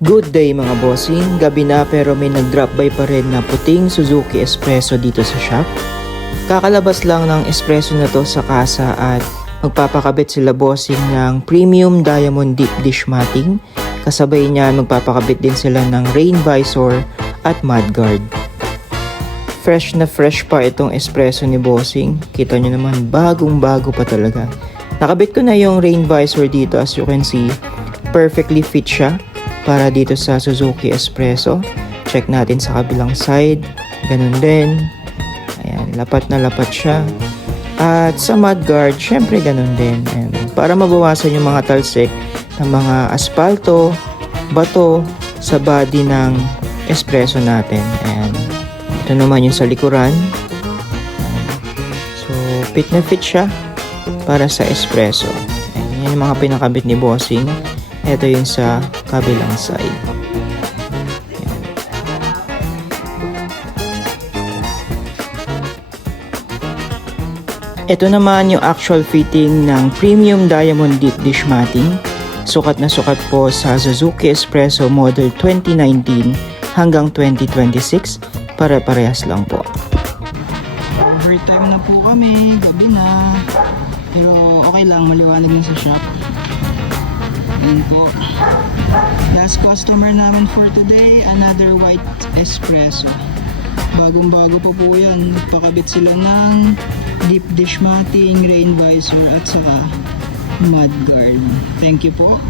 Good day mga bossing, gabi na pero may nag-drop by pa rin na puting Suzuki Espresso dito sa shop. Kakalabas lang ng espresso na to sa kasa at magpapakabit sila bossing ng premium diamond deep dish matting. Kasabay niya magpapakabit din sila ng rain visor at mudguard. Fresh na fresh pa itong espresso ni bossing. Kita nyo naman bagong bago pa talaga. Nakabit ko na yung rain visor dito, as you can see. Perfectly fit siya para dito sa Suzuki Espresso. Check natin sa kabilang side. Ganun din. Ayan, lapat na lapat siya. At sa mudguard, syempre ganun din. Ayan, para mabawasan yung mga talsik ng mga aspalto, bato sa body ng espresso natin. Ayan. Ito naman yung sa likuran. So, fit na fit siya para sa espresso. Ayan, yan yung mga pinakabit ni bossing. Ito yung sa kabilang side. Ayan. Ito naman yung actual fitting ng premium diamond deep dish matting. Sukat na sukat po sa Suzuki Espresso model 2019 hanggang 2026. Pare-parehas lang po. Overtime na po kami. Gabi na. Pero okay lang. Maliwanag na sa shop. Yun po. Last customer namin for today, another white espresso. Bagong bago pa po yan. Nagpakabit sila ng deep dish matting, rain visor at saka mudguard. Thank you po.